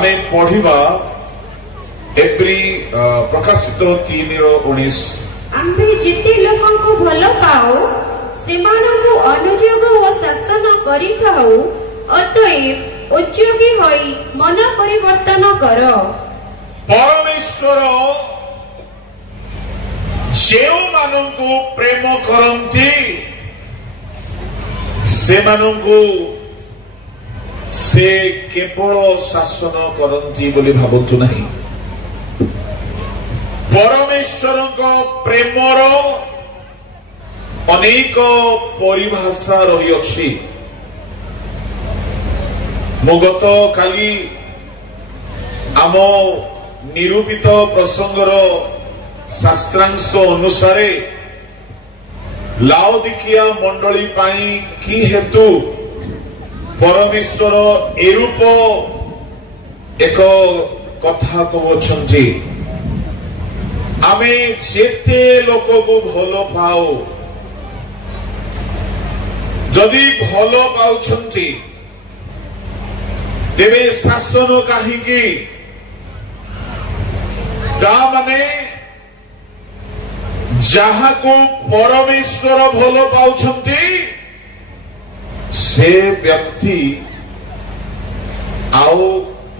आमे पढ़िबा एप्री प्रकाशित 3:19 आम्भे जिते लोकंकु भल पाओ सेमानंकु अनुयोग व शासन करिथाउ अतएव उद्योगी होई मन परिवर्तन कर। परमेश्वर जेउ मानंकु प्रेम करंती से मानंकु से केवल शासन करंती बोली भाबतु नहीं। परमेश्वर प्रेमर अनेक परिभाषा रही अछि। मुगत काली आम निरूपित प्रसंगर शास्त्रांश अनुसारे लाउदिकिया मंडली पाई कि हेतु परमेश्वर एरूप एक कथा कहउछंती आमे जेते लोक को भल पाओ जदि भल पाउछंती तेबे शासन काहीकि ता माने जहा को परमेश्वर भल पाउछंती से व्यक्ति आउ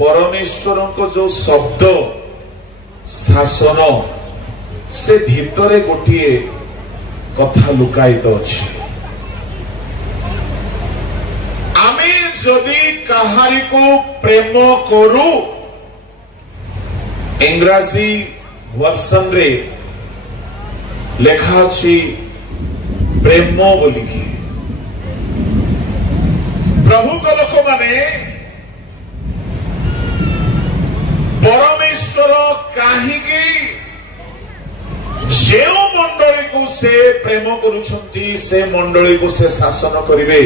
परमेश्वर को जो शब्द शासन से भितरे गोटे कथा लुकायित अछि। आमे जदि कहारी को प्रेम करू इंग्राजी वर्सन रे लेखा अछि प्रेम बोलिकी प्रभु को लोक माने परमेश्वर काहीकि जेउ मंडली को से प्रेम करुछंती से मंडली को से शासन करिवे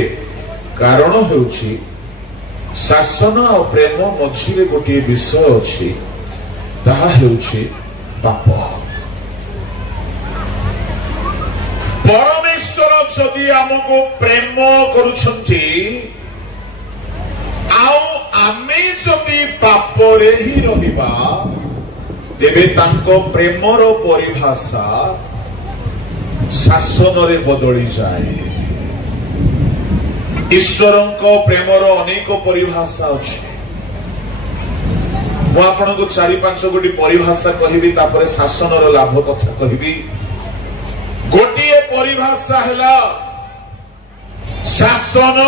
कारण हेउछि शासन और प्रेम मझिरे गोटे विषय अछि ताहा हेउछि पाप। परमेश्वर जदि आमको प्रेम करुछंती आउ आमे जदि पापरे ही रहिबा तेबे तांको प्रेमर परिभाषा शासन रे बदली जाए। ईश्वरंको प्रेमर अनेक परिभाषा अछि। मु आपनको 4-5 गोटी परिभाषा कहिबी तापरे शासनर लाभ कथा कहिबी। गोटिए परिभाषा हैला शासन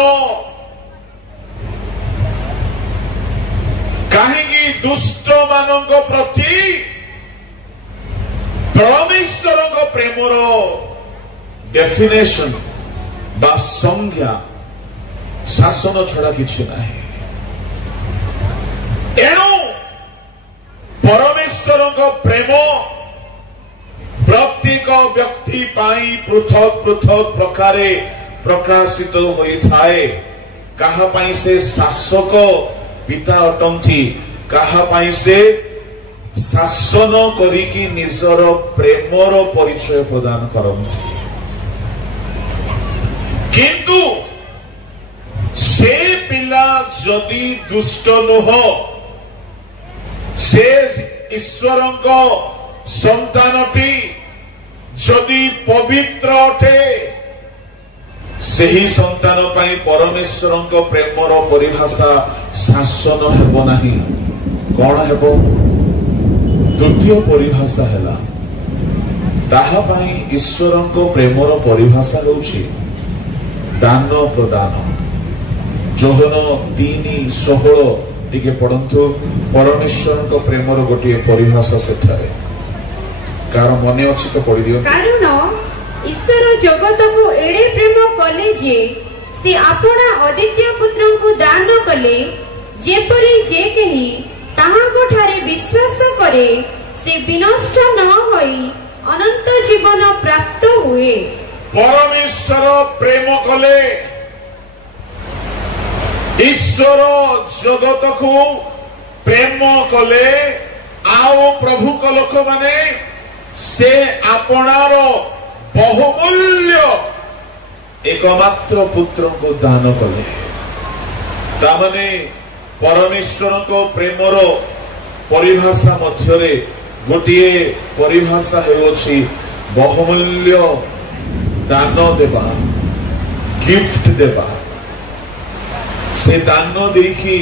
काहीकि दुष्ट मानक प्रति परमेश्वर प्रेमर डेफिनेशन बा संज्ञा शासन छड़ा किछि नाही। एणु परमेश्वर प्रेम प्रत्येक व्यक्ति पाई पृथक पृथक प्रकारे प्रकाशित होइथाए। कहा पाई से शासक पिता अटंती कहा पाई से शासन करिकी निजर प्रेमर परिचय प्रदान करंती। किंतु से पिला जदि दुष्ट नुह से ईश्वरंको संतानटी जदि पवित्र अटे सही संतान पाई परमेश्वरंको प्रेमर परिभाषा शासन हेबो नाही। कौन हेबो? द्वितीय परिभाषा हैला ताहा पाई ईश्वरंको प्रेमर परिभाषा होउछि दान प्रदान। जोहन 3:16 टिके पढ़ंतु परमेश्वरंको प्रेमर गोटे परिभाषा सेठारे कार मने अछि तो पढ़ि दियो। कारण ईश्वर जगत को एडे प्रेम कले जे से आपना अद्वितीय पुत्र को दान कले जेपरि जे केही ताहाको ठारे विश्वास करे से विनष्ट न होई अनंत जीवन प्राप्त हुए। परमेश्वर प्रेम कले ईश्वर जगत को प्रेम कले आओ प्रभु को लोक माने से आपणार बहुमूल्य एकमात्र पुत्र को दान कले। तामाने परमेश्वर को प्रेमर परिभाषा मध्य गोटे परिभाषा है बहुमूल्य दान देवा गिफ्ट देवा से दान देखी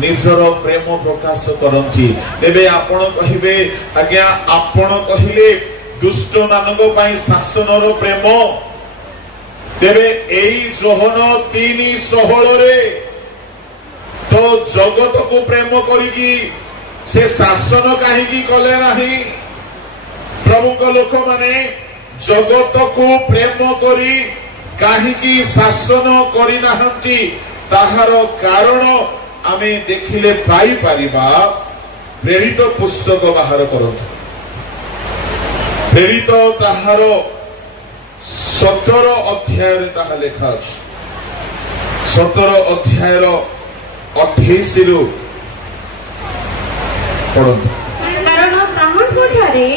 निजर प्रेम प्रकाश करती तेबे आपण कहिबे आज्ञा आपण कहिले दुष्ट मानक पई शासनर प्रेम तेबे एई जोहन 3:16 रे तो जगत को प्रेम करिकी से शासन काहीकी कले नाही प्रभु को लोक माने जगत को प्रेम करी काहीकी शासन करि नाहंती ताहार कारण आमे देखिले पाई परिबा प्रेरित पुस्तक बाहर करत प्रेरित ताहार 17 अध्याय रे ताहा लेखा अछि 17 अध्याय रो 28 रु पढंतु कारण ताहाको ठारे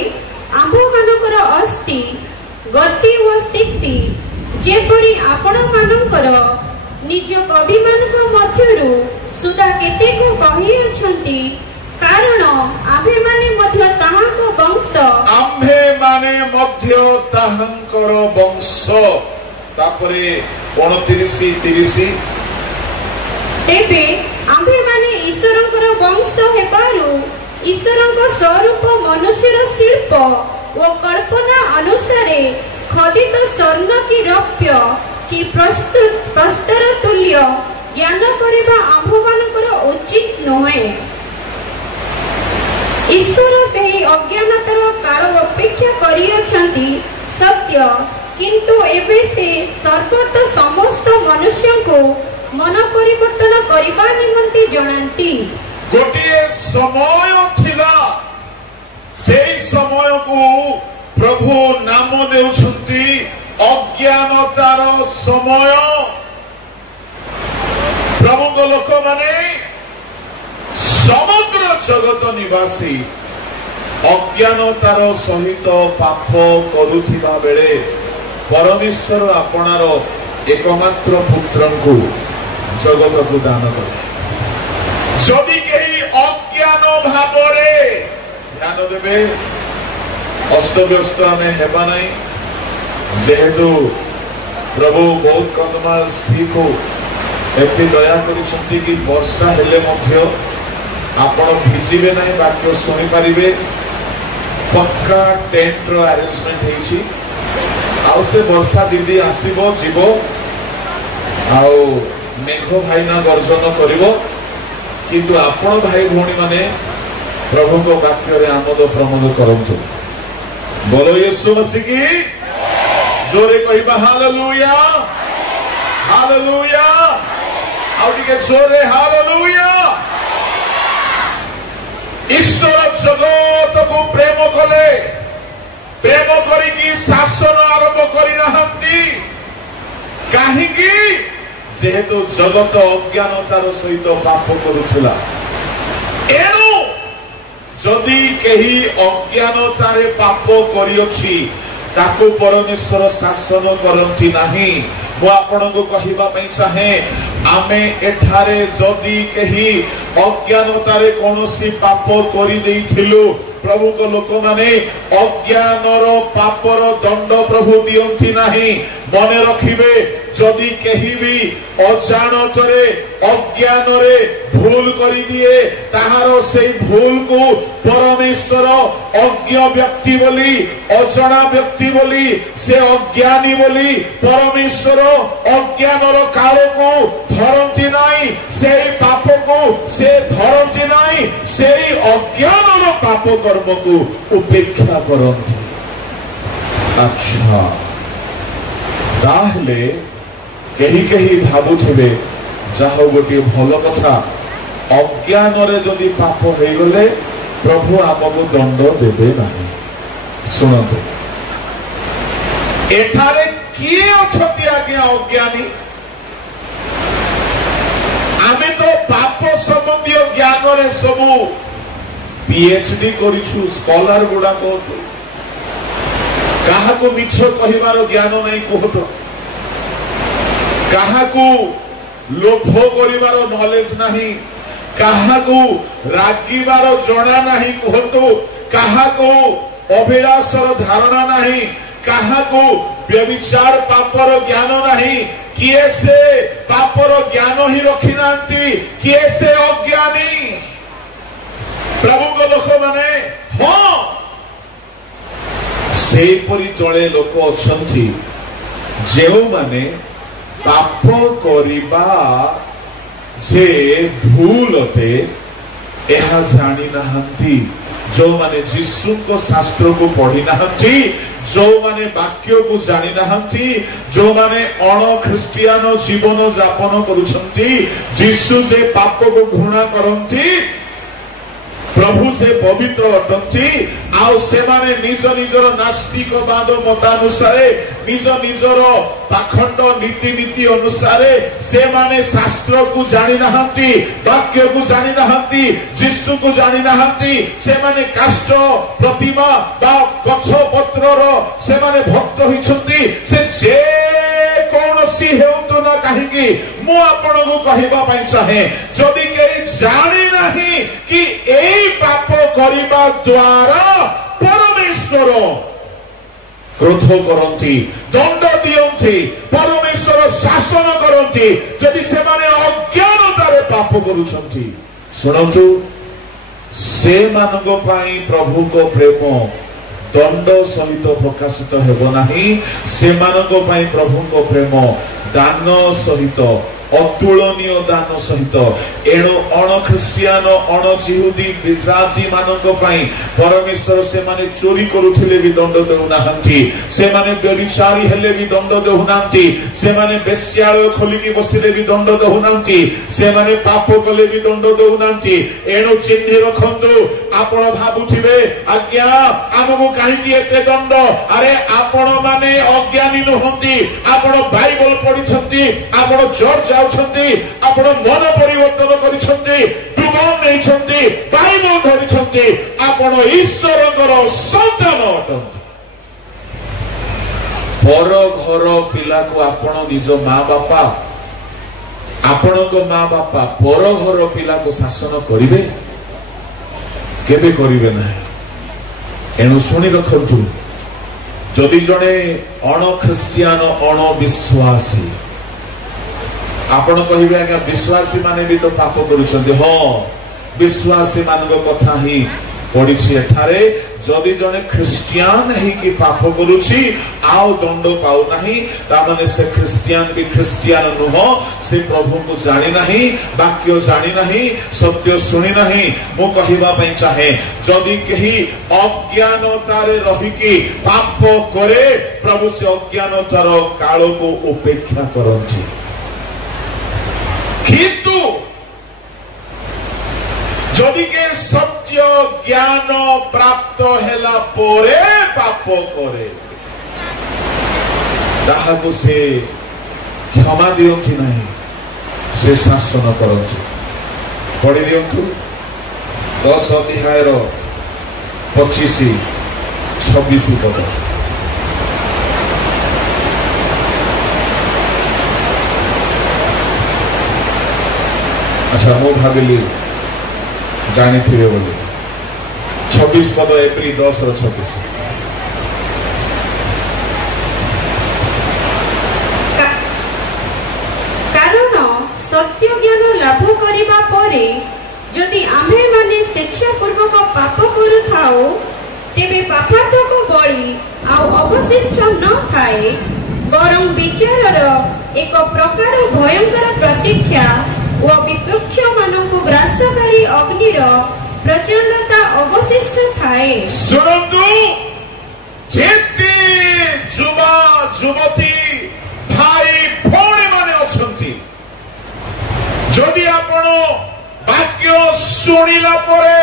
आम्भ मानकर अस्ति गति व स्थिति जेपरि आपण मानकर निज कवि मानक मध्यरु सुधा केते को कहि अछंती कारण आम्भे माने मध्य ताहाको वंश आम्भे माने मध्य ताहांकर वंश तापरे 29-30 तेबे आम्भे माने ईश्वरंकर वंश हेबारु ईश्वरंक स्वरूप मनुष्यर शिल्प व कल्पना अनुसारे खदित स्वर्ण की रौप्य की प्रस्तर तुल्य ज्ञान करिबा आम्भ मानकर उचित नहे ईश्वर सेही अज्ञानतर काल अपेक्षा करि अछंती सत्य किंतु एबे से सर्वत समस्त मनुष्य को मन परिवर्तन करिबा निमंते जणांती गोटे समय थिला सेई समय को प्रभु नाम देउछंती अज्ञानतार समय प्रभु को लोक माने समग्र जगत निवासी अज्ञानतार सहित पाप करुथिबा बेले परमेश्वर आपणार एकमात्र पुत्र को जगत को दान करे जदि कहीं अज्ञान भाव ध्यान देवे अस्तव्यस्त आमे हेबा नहीं जेहेतु प्रभु बहुत कंदमाल सी को एते दया करिसंती कि वर्षा हेले मध्य आपण भिजिबे नाही वाक्य सुनि पारिबे पक्का टेंट रो अरेंजमेंट हेछि आउ से वर्षा दीदी आसीबो जीवो आउ मेघ भाईना गर्जन करिवो किंतु आपण भाई भौणी माने प्रभु को वाक्य रे आमोद प्रमोद करंतु बोलो यीशु मसीह की जोरे कहबा हालेलुया हालेलुया आउ टिके जोरे हालेलुया ईश्वर जगत को प्रेम कले प्रेम करिकी शासन आरंभ करि नाहंती काहीकी जेहेतु जगत अज्ञानतार सहित पाप करुथिला एनु जदि केही अज्ञानतारे पाप करियोछि ताको परमेश्वर शासन करंती नाही मु आपनको कहिबा पई चाहे आमे एठारे जदि केही अज्ञानतारे कोनोसी पाप करि देइथिलु प्रभु को लोक माने अज्ञानर पापर दंड प्रभु दियंती नाही मने रखिबे जदि केही भी अजाणतरे अज्ञानरे भूल करि दिए ताहारो सेई भूल को परमेश्वर अज्ञ व्यक्ति बोली अजाणा व्यक्ति बोली से अज्ञानी बोली परमेश्वर अज्ञानर काल को धरंती नाही सेई पाप को से धरंती नाही सेई अज्ञानर पाप कर्म को उपेक्षा करंती अच्छा ताहले केही केही भाबुथिबे जाहो गोटे भल कथा अज्ञान रे जदि पाप हो गले प्रभु आमको दंड देबे नाही सुनतु एठारे किए अछती आज्ञा अज्ञानी आमे तो पाप संबंधी ज्ञान रे सबु पीएचडी करिछु स्कॉलर गुडा को कहा को मिछ कहिबार ज्ञान नहीं कहत कहा को लोभ करिबार नॉलेज नहीं କାହାକୁ ରାଗିବାର ଜଣା ନାହିଁ କୁହନ୍ତୁ, କାହାକୁ ଅଭିଳାଷର ଧାରଣା ନାହିଁ, କାହାକୁ ବ୍ୟଭିଚାର ପାପର ଜ୍ଞାନ ନାହିଁ। କିଏ ସେ ପାପର ଜ୍ଞାନ ହିଁ ରଖିନାହାନ୍ତି, କିଏ ସେ ଅଜ୍ଞାନୀ? ପ୍ରଭୁଙ୍କ ଲୋକମାନେ। ହଁ, ସେହିପରି ଦଳେ ଲୋକ ଅଛନ୍ତି ଯେଉଁମାନେ ପାପ କରିବା ଯେ ଭୁଲ ଅଟେ ଏହା ଜାଣିନାହାନ୍ତି, ଯେଉଁମାନେ ଯୀଶୁଙ୍କ ଶାସ୍ତ୍ରକୁ ପଢି ନାହାନ୍ତି, ଯେଉଁମାନେ ବାକ୍ୟକୁ ଜାଣି ନାହାନ୍ତି, ଯେଉଁମାନେ ଅଣ ଖ୍ରୀଷ୍ଟିଆନ ଜୀବନ ଯାପନ କରୁଛନ୍ତି, ଯୀଶୁ ଯେ ପାପକୁ ଘୃଣା କରନ୍ତି, ପ୍ରଭୁ ସେ ପବିତ୍ର ଅଟନ୍ତି, ଆଉ ସେମାନେ ନିଜ ନିଜର ନାସ୍ତିକବାଦ ମତାନୁସାରେ, ନିଜ ନିଜର ପାଖଣ୍ଡ ନୀତିନୀତି ଅନୁସାରେ ସେମାନେ ଶାସ୍ତ୍ରକୁ ଜାଣି ନାହାନ୍ତି, ବାକ୍ୟକୁ ଜାଣି ନାହାନ୍ତି, ଯୀଶୁକୁ ଜାଣି ନାହାନ୍ତି। ସେମାନେ କାଷ୍ଠ ପ୍ରତିମା ବା ଗଛ ପତ୍ରର ସେମାନେ ଭକ୍ତ ହୋଇଛନ୍ତି। ସେ ଯେ କୌଣସି ହେଉନ୍ତୁ ନା କାହିଁକି, ମୁଁ ଆପଣଙ୍କୁ କହିବା ପାଇଁ ଚାହେଁ, ଯଦି କେହି ଜାଣି ନାହିଁ କି ଏଇ ପାପ କରିବା ଦ୍ୱାରା ପରମେଶ୍ୱର କ୍ରୋଧ କରନ୍ତି, ଦଣ୍ଡ ଦିଅନ୍ତି, ପରମେଶ୍ୱର ଶାସନ କରନ୍ତି, ଯଦି ସେମାନେ ଅଜ୍ଞାନତାରେ ପାପ କରୁଛନ୍ତି, ଶୁଣନ୍ତୁ, ସେମାନଙ୍କ ପାଇଁ ପ୍ରଭୁଙ୍କ ପ୍ରେମ ଦଣ୍ଡ ସହିତ ପ୍ରକାଶିତ ହେବ ନାହିଁ। ସେମାନଙ୍କ ପାଇଁ ପ୍ରଭୁଙ୍କ ପ୍ରେମ ଦାନ ସହିତ, ଅତୁଳନୀୟ ଦାନ ସହିତ। ଏଣୁ ଅଣ ଖ୍ରୀଷ୍ଟିଆନ, ଅଣ ଜିହୁଦୀ ବିଜାତି ମାନଙ୍କ ପାଇଁ ପରମେଶ୍ୱର ସେମାନେ ଚୋରି କରୁଥିଲେ ବି ଦଣ୍ଡ ଦେଉନାହାନ୍ତି, ସେମାନେ ବ୍ୟଭିଚାରୀ ହେଲେ ବି ଦଣ୍ଡ ଦେଉନାହାନ୍ତି, ସେମାନେ ବେଶ୍ୟାଳୟ ଖୋଲିକି ବସିଲେ ବି ଦଣ୍ଡ ଦେଉନାହାନ୍ତି, ସେମାନେ ପାପ କଲେ ବି ଦଣ୍ଡ ଦେଉନାହାନ୍ତି। ଏଣୁ ଚିହ୍ନି ରଖନ୍ତୁ। ଆପଣ ଭାବୁଥିବେ ଆଜ୍ଞା ଆମକୁ କାହିଁକି ଏତେ ଦଣ୍ଡ? ଆରେ ଆପଣ ମାନେ ଅଜ୍ଞାନୀ ନୁହନ୍ତି, ଆପଣ ବାଇବଲ ପଢିଛନ୍ତି, ଆପଣ ଚର୍ଚ୍ଚ ଯାଉଛନ୍ତି, ଆପଣ ମନ ପରିବର୍ତ୍ତନ କରିଛନ୍ତି, ଡୁବନ ନେଇଛନ୍ତି, ବାଇବଲ ଧରିଛନ୍ତି, ଆପଣ ଈଶ୍ୱରଙ୍କର ସନ୍ତାନ ଅଟନ୍ତି। ପର ଘର ପିଲାକୁ ଆପଣ ନିଜ ମା ବାପା, ଆପଣଙ୍କ ମା ବାପା ପର ଘର ପିଲାକୁ ଶାସନ କରିବେ? କେବେ କରିବେ ନାହିଁ। ଏଣୁ ଶୁଣି ରଖନ୍ତୁ, ଯଦି ଜଣେ ଅଣ ଖ୍ରୀଷ୍ଟିଆନ, ଅଣ ବିଶ୍ୱାସୀ, ଆପଣ କହିବେ ଆଜ୍ଞା ବିଶ୍ୱାସୀ ମାନେ ବି ତ ପାପ କରୁଛନ୍ତି। ହଁ, ବିଶ୍ୱାସୀ ମାନଙ୍କ କଥା ହିଁ ପଡିଛି ଏଠାରେ। ଯଦି ଜଣେ ଖ୍ରୀଷ୍ଟିଆନ ହେଇକି ପାପ କରୁଛି ଆଉ ଦଣ୍ଡ ପାଉନାହିଁ, ତାମାନେ ସେ ଖ୍ରୀଷ୍ଟିଆନ ବି ଖ୍ରୀଷ୍ଟିଆନ ନୁହଁ, ସେ ପ୍ରଭୁଙ୍କୁ ଜାଣି ନାହିଁ, ବାକ୍ୟ ଜାଣି ନାହିଁ, ସତ୍ୟ ଶୁଣି ନାହିଁ। ମୁଁ କହିବା ପାଇଁ ଚାହେଁ, ଯଦି କେହି ଅଜ୍ଞାନତାରେ ରହିକି ପାପ କରେ, ପ୍ରଭୁ ସେ ଅଜ୍ଞାନତାର କାଳକୁ ଉପେକ୍ଷା କରନ୍ତି। କିନ୍ତୁ যদি কে সত্য জ্ঞান প্রাপ্ত হেলা পরে পাপ করে, তাহাকে সে ক্ষমা দিয়ନ୍ତି ନାହିଁ, ସେ ଶାସନ କରନ୍ତି। ପଢି ଦିଅନ୍ତୁ 10 ଅଧ୍ୟାୟର 25-26 ପଦ। ଆଚ୍ଛା, ମୁଁ ଭାବିଲି ଜାଣିଥିବେ ବୋଲି। 26 ପଦ, ଏପ୍ରିଲ 10-26। କାରଣ ସତ୍ୟ ଜ୍ଞାନ ଲାଭ କରିବା ପରେ ଯଦି ଆମ୍ଭେମାନେ ସ୍ୱେଚ୍ଛାପୂର୍ବକ ପାପ କରୁଥାଉ, ତେବେ ପାପାତ୍ମକ ବଳି ଆଉ ଅବଶିଷ୍ଟ ନଥାଏ, ବରଂ ବିଚାରର ଏକ ପ୍ରକାର ଭୟଙ୍କର ପ୍ରତୀକ୍ଷା ଓ ବିପକ୍ଷ ମାନଙ୍କୁ ଗ୍ରାସକାରୀ ଅଗ୍ନିର ପ୍ରଚଣ୍ଡତା ଅବଶିଷ୍ଟ ଥାଏ। ଶୁଣନ୍ତୁ, ଯେତେ ଯୁବା ଯୁବତୀ ଭାଇ ଭଉଣୀ ମାନେ ଅଛନ୍ତି, ଯଦି ଆପଣ ବାକ୍ୟ ଶୁଣିଲା ପରେ,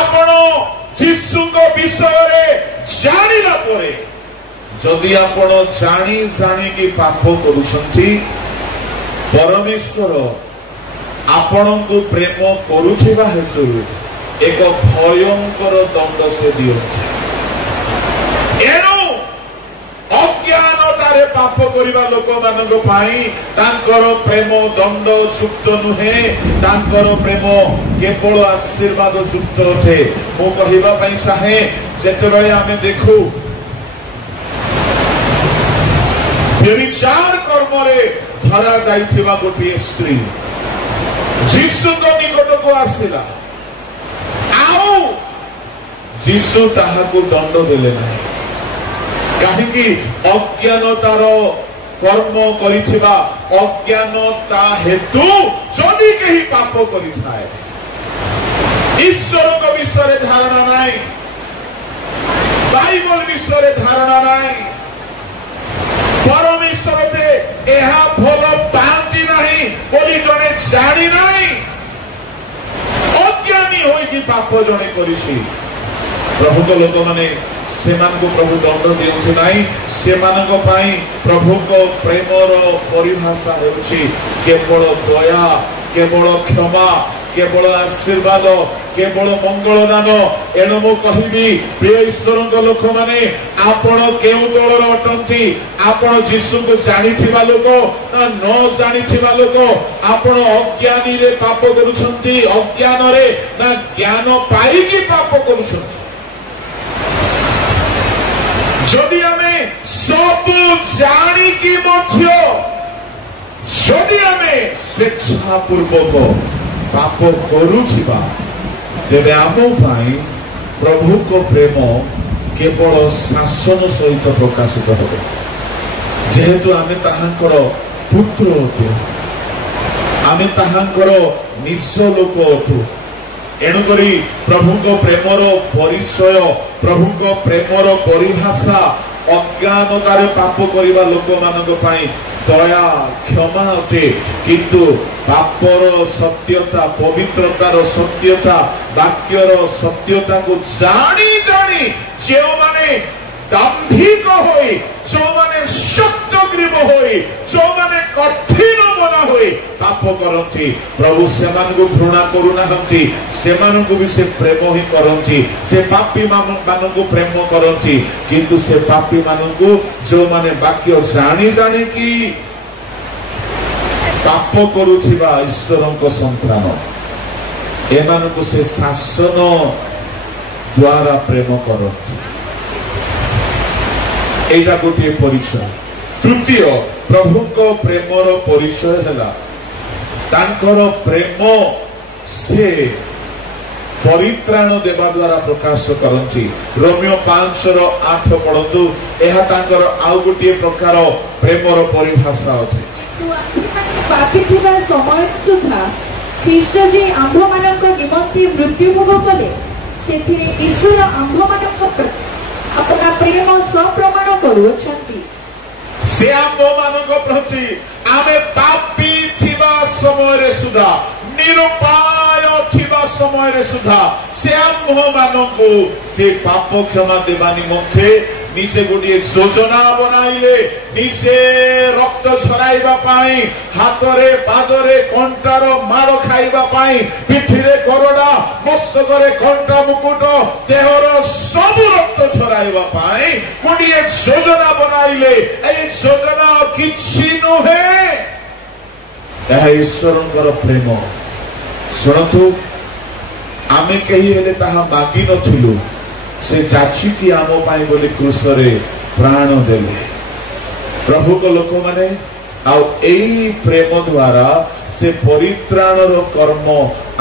ଆପଣ ଯୀଶୁଙ୍କ ବିଷୟରେ ଜାଣିଲା ପରେ, ଯଦି ଆପଣ ଜାଣିକି ପାପ କରୁଛନ୍ତି, ପରମେଶ୍ୱର ଆପଣଙ୍କୁ ପ୍ରେମ କରୁଥିବା ହେତୁ ଏକ ଭୟଙ୍କର ଦଣ୍ଡ ସେ ଦିଅନ୍ତି। ଏଣୁ ଅଜ୍ଞାନତାରେ पाप करिबा लोक मानक पाई तांकर प्रेम दंड युक्त नुहे, तांकर प्रेम केवल आशीर्वाद युक्त अटे। मु कहिबा पई चाहे जेतेबेले आमे देखु व्यभिचार कर्मरे धरा जाइथिबा गोटे स्त्री जीशु निकट को आसिला, आउ जीशु ताहाकु दंड देले नहीं, कहीं अज्ञानतार कर्म करिथिबा अज्ञानता हेतु जदि कहीं पाप करिथाए, ईश्वर को विषय धारणा नाई, बाइबल विषय धारणा नाई, परमेश्वर से एहा भल पाती नहीं बोली जने जानी नहीं, अज्ञानी होई कि पाप जने करिछि, प्रभु को लोक माने सेमान को प्रभु दंड देउछि नाही, सेमान को पाई प्रभु को प्रेमर परिभाषा हेउछि केवल दया, केवल क्षमा, केवल आशीर्वाद, केवल मंगल दान। एणु मु कहिबी प्रिय ईश्वर लोक माने आपण केउ दलर अटंती, आपण जीशु को जानिथिबा लोक ना न जानिथिबा लोक, आपण अज्ञानी रे पाप करूछंती, अज्ञान रे ना ज्ञान पाई कि पाप करूछंती। जदि आमे सब जानी कि मध्य जदि आमे स्वेच्छा पूर्वक पाप करूछिबा तेबे आम पाई प्रभु को प्रेम केवल शासन सहित प्रकाशित होबे, जेहेतु आमे ताहांकर पुत्र अटु, आमे ताहांकर निज लोक अटु। एणुकरी प्रभु को प्रेमर परिचय, प्रभु को प्रेमर परिभाषा अज्ञानतार पाप करिबा लोक मानक पाई दया क्षमा अटे, किंतु पापर सत्यता, पवित्रतार सत्यता, वाक्यर सत्यता को जानी जानी जो माने दाम्भिक होई, जो माने शक्तग्रीव होई, जो माने कठिन मना होई पाप करती, प्रभु सेमान को घृणा करूनाहंती, सेमान को भी से प्रेम ही करती, से पापी मान को प्रेम करती, किंतु से पापी मान को जो माने वाक्य जानी जानी की पाप करुथिबा ईश्वरଙ୍କ संतान एमान को से शासन द्वारा प्रेम करती। एटा गोटे परिचय। तृतीय प्रभु को प्रेमर परिचय हैला तांकर प्रेम से परित्राण देवा द्वारा प्रकाश करती। रोमियो 5:8 पढ़तु, एहा तांकर आउ गोटे प्रकार प्रेमर परिभाषा अछि। पापी थिबा समय सुधा ख्रीष्ट जे आंभ मानक निमंते मृत्यु भोग कले, सेथिरे ईश्वर आंभ मानक अपना प्रेम सप्रमाण करूछंती। से आंभ मानक प्रति आमे पापी थिबा समय रे सुधा, निरुपाय थिबा समय रे सुधा से आंभ मानक से पाप क्षमा देवा निमंते निजे गोटे योजना बनाइले, निजे रक्त झराइबा पाई, हाथरे पादरे कंटार माड़ खाइबा पाई, पिठिरे गरडा, मस्तकरे कंटा मुकुट, देहर सब रक्त झराइबा पाई गोटे योजना बनाइले। ए योजना किछि नुहे, एहा ईश्वरଙ୍କର प्रेम। शुणतु आमे कही हेले ताहा मागी नथिलु, से जाची की आम पाई बोली क्रूसरे प्राण देले। प्रभु को लोक माने आउ एई प्रेम द्वारा से परित्राणर कर्म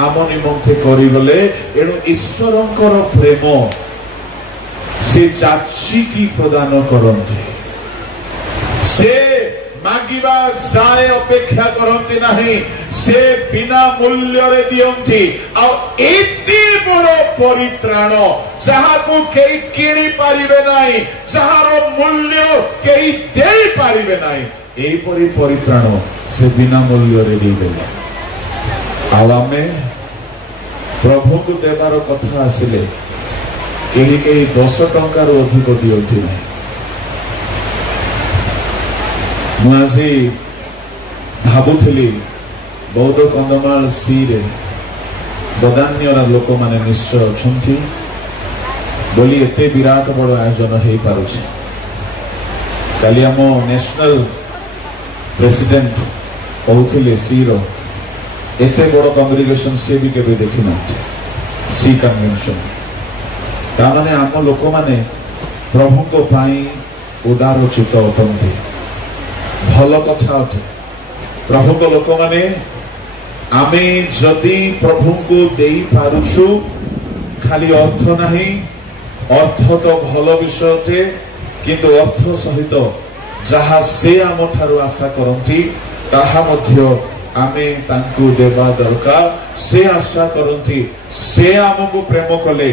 आम निमंते करिगले। एणु ईश्वरଙ୍କର प्रेम से जाची की प्रदान करते, से मागिबा जाए अपेक्षा करती नहीं, से बिना मूल्य रे दियंती। आ एते बड़ परित्राण जहा को केई किणी पारिबे नाही, जहार मूल्य केई देई पारिबे नाही, एई परि परित्राण से बिना मूल्य रे देले। आवामे प्रभु को देवार कथा आसिले केही केही 10 टंकार अधिक दियंती नाही। मुझे भावुली बौद्ध कंदमाल सी रे बदान्यर लोक माने निश्चय अच्छा बोली एते विराट बड़ आयोजन हो पारुछि। काली आम नेशनल प्रेसिडेंट कहते सी एते बड़ कंग्रेगेशन सी भी केबे देखी ना सी कन्वेंशन ताने आम लोक माने प्रभु को पाई उदारचित अटंती भल कथा अटे प्रभु को लोक माने आमे जदि प्रभु को देई पारुछु खाली अर्थ नहीं अर्थ तो भल विषय थे किंतु अर्थ सहित जहा से आम ठारू आशा करती ताहा मध्य आमे तांकु देवा दरकार से आशा करती से आमको प्रेम कले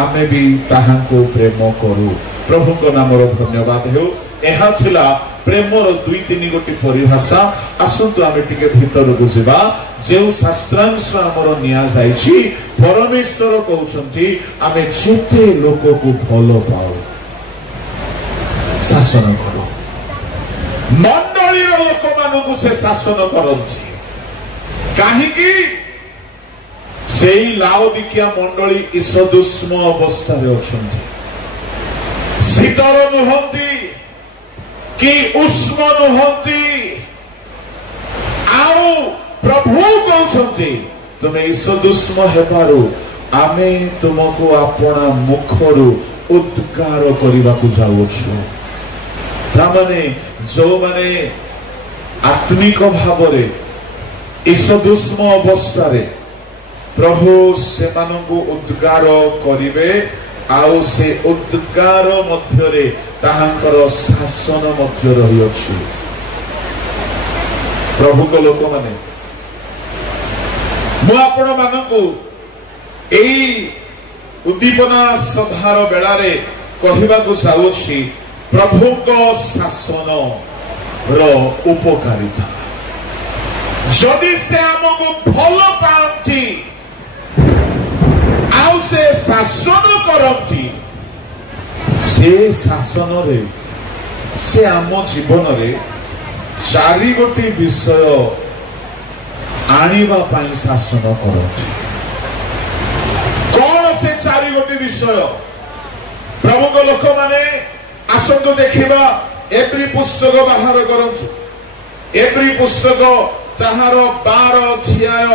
आमे भी ताहांको प्रेम करू प्रभु को नाम धन्यवाद हो यह थिला प्रेमर दुई तीन गोटी परिभाषा आसतु आमे टिके भीतर को जिबा जे शास्त्रांश हमर निया जाईछि परमेश्वर कहउछंती आमे जेते लोक को भलो पाओ शासन करो मंडली रो लोक मानकु से शासन करंती काहेकि सेई लाउदिकिया मंडली ईसदुष्म अवस्था रे अछंती शीतल नुहंती कि उष्म नुहंती आउ प्रभु कहउछंती तुमे ईसदुष्म हेबारु आमे तुमको अपना मुखरु उद्गार करिबा को जाउछु तामाने जो माने आत्मिक भावरे ईसदुष्म अवस्था रे प्रभु से मानकु उद्गार करिवे आउ से उद्गार मध्यरे ताहांकर शासन मध्य रही अछि प्रभु को लोक माने मु आपण मानकु एई उद्दीपना सभार बेलारे कहिबा को चाहूछि प्रभु को शासन रो उपकारिता जदि से आमको भल पाती आउ से शासन करती से शासन रे से आम जीवन रे चारि गोटी विषय आनिबा पाई शासन करती कौन से चारि गोटी विषय प्रभु को लोक माने आसंतु देखिबा एप्री पुस्तक बाहर करंतु एप्री पुस्तक ताहार 12 अध्याय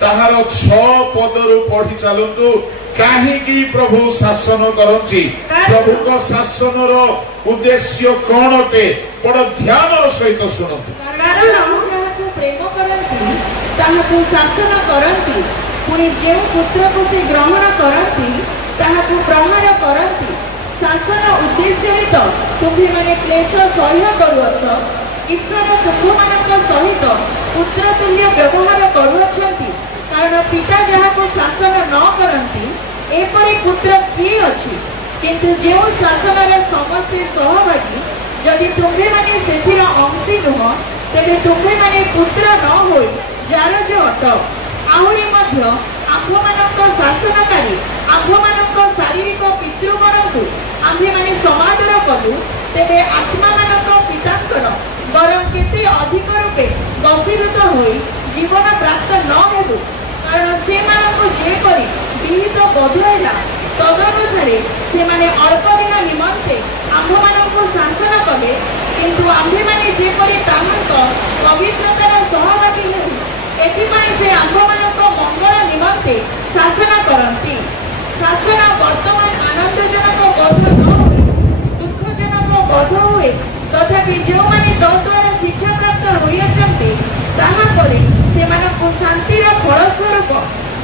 ताहार 6 पदरु पढ़ी चलंतु काहेकि प्रभु शासन करंती प्रभु को शासन रो उद्देश्य कोन अटे बड़ ध्यान सहित सुनंतु कारण प्रेम करंती ताहाकु शासन करंती पुनी जे पुत्र को से ग्रहण करंती ताहाकु प्रहार करंती शासन उद्देश्य रे तो तुम्ही माने क्लेश सह्य करूअछ ईश्वर तुम मानक सहित पुत्र तुल्य व्यवहार करूअछंती कारण पिता जहा को शासन न करंती एपरि पुत्र किए अछि किंतु जे शासन रे समस्त सहभागी जदि तुम्ही माने सेथिर अंशी नुह तेबे तुम्ही माने पुत्र न होई जार जे अट आहुरी मध्य आम्भ मानक शासनकारी आम्भ मानक शारीरिक पितृगणकु आम्भे माने समादर कलु तेबे आत्मा मानक पितांकर बरं केते अधिक रूपे बसीभूत होई जीवन प्राप्त न हेबु कारण से मानक जे परि विहित बधुएला तदनुसारे से माने अल्प दिन निमंते आम्भ मानक शासन कले किंतु आम्भे माने जे परि ताहांक पवित्रतार सहभागी हेउ एथिपाई से आम्भ मानक मंगल निमंते शासन करंती शासन वर्तमान आनंदजनक बध न होई दुःखजनक बध होए तथापि जो माने तद्वारा शिक्षा प्राप्त होइछन्ते ताहा करे से मानक शांतिर फलस्वरूप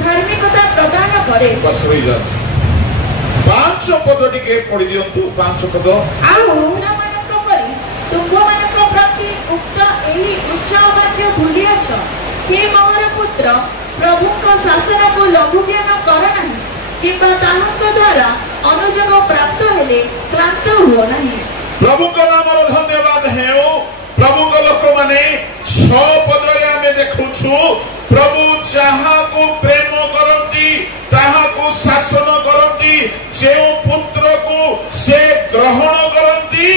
धार्मिकता प्रदान करे बस होई जात 5 पद टिके पढि दियंतु 5 पद आउ मानक परि तुम मानक प्रति उक्त एही उत्साहवाद्य भूलियछ हे मोर पुत्र प्रभु को शासन को लघु ज्ञान कर नहीं किंबा ताहांक द्वारा अनुजोग प्राप्त हेले क्लांत हुओ नहीं प्रभु को नाम धन्यवाद है प्रभु को लोक माने 6 पदरे आमे देखुछु प्रभु जहा को प्रेम करंती ताहा को शासन करंती जे पुत्र को से ग्रहण करंती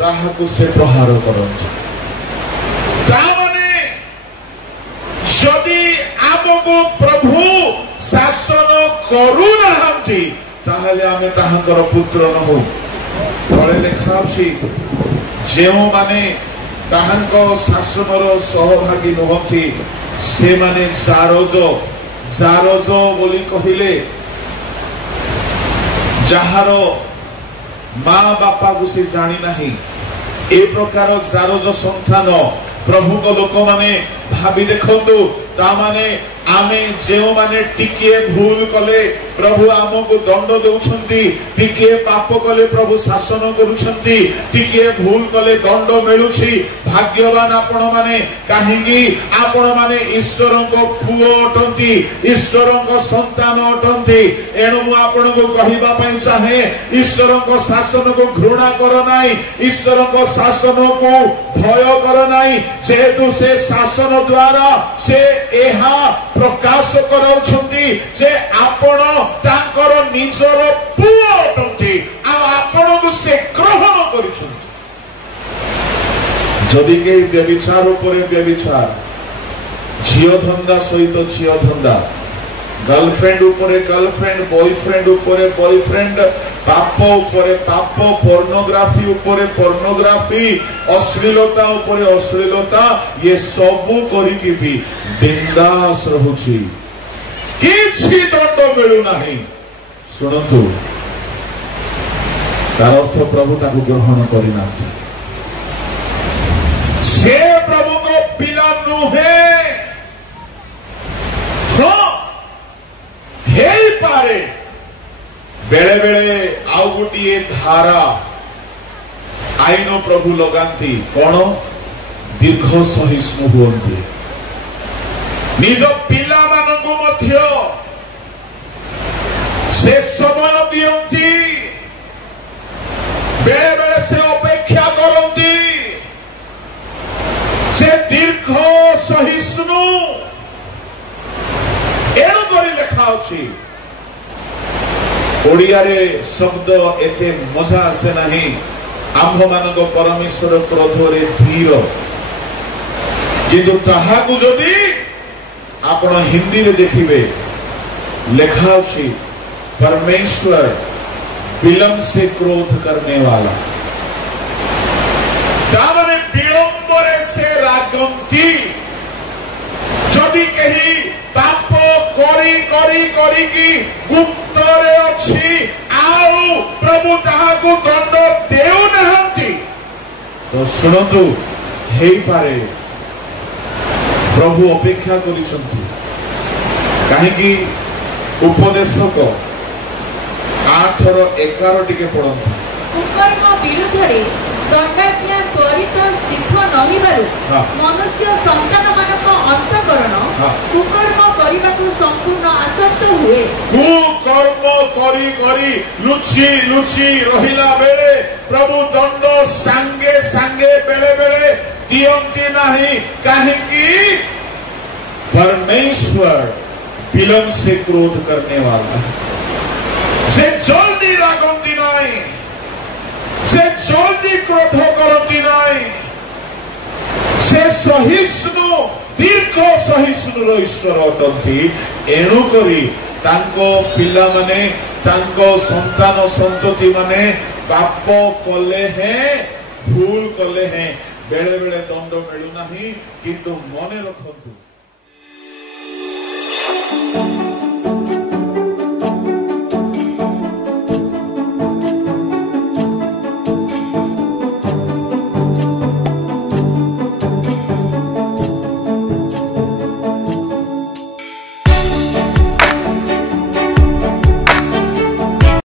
ताहा को से प्रहार करंती ता माने जदि आमको प्रभु शासन करू नाहंती ताहले आमे ताहांकर पुत्र न हो तले लेखा अछि जेउ माने ताहांको शासनर सहभागी नहंती से माने जारज बोली कहिले जहार माँ बापा को से जानी नहीं ए प्रकार जारज संतान प्रभु को लोक माने भाभी देखंतु ता माने आमे जेउ माने टिके भूल कले प्रभु आमको दंड देउछंती टिके पाप कले प्रभु शासन करूछंती टिके भूल कले दंड मिलुछि भाग्यवान आपण माने काहेकि आपण माने ईश्वर को पुओ अटंती ईश्वर को संतान अटंती एणु मु आपण को कहिबा पई चाहे ईश्वर को शासन को घृणा कर नाही ईश्वर को शासन को भय कर नाही जेतु से शासन द्वारा से एहा प्रकाश कराउछंती जे आपण तांकर निजर पुओ अटंती आ आपण को से ग्रहण करिछंती जदि के व्यभिचार उपरे व्यभिचार झियो धंदा सहित झियो धंदा गर्लफ्रेंड उपरे गर्लफ्रेंड बॉयफ्रेंड उपरे बॉयफ्रेंड पाप उपरे पाप पोर्नोग्राफी उपरे पोर्नोग्राफी अश्लीलता उपरे अश्लीलता ये सबू करिकि भी बिंदास रहुछि किछि दंड मिलु नाही सुनंतु तार अर्थ प्रभु ताकु ग्रहण करिनाथि से प्रभु को पिला नुहे हेई पारे बेले बेले आउ गोटे धारा आईन प्रभु लगाती कौन दीर्घ सहिष्णु हुअन्ति निज पिला मानकु मध्य से समय दियंती बेले बेले से अपेक्षा करंती से दीर्घ सहिष्णु एणु करी लेखा अछि ओडिया रे शब्द एते मजा आसे नहीं आम्भ मानक परमेश्वर क्रोध रे धीर किंतु ताहाकु जदि आपण हिंदी रे देखिबे लेखा अछि परमेश्वर विलंब से क्रोध करने वाला तामने विलंबरे से रागंती जदि कही पाप करी करी करी की गुप्त रे अछि आउ प्रभु ताहाकु दंड देउ नहंती तो सुनतु हेई पारे प्रभु अपेक्षा करिसंती काहे कि उपदेशक 8:11 टिके पढंतु कुकर्म विरुद्ध रे दंडाज्ञा त्वरित सिद्ध नहिबारु मनुष्य संतान मानक अंतकरण कुकर्म करिबाकु संपूर्ण आसक्त हुए कुकर्म करी करी लुची लुची रहिला बेले प्रभु दंड संगे संगे बेले बेले दियंती नाही काहे कि परमेश्वर विलंब से क्रोध करने वाला से जल्दी रागंती नाही से जल्दी क्रोध करती नहीं से सहिष्णु दीर्घ सहिष्णु ईश्वर अटंती एणु करी तांको पिला माने तांको संतान संतति माने पाप कले हैं भूल कले हैं बेले बेले दंड मिलु नाही किंतु मने रखंतु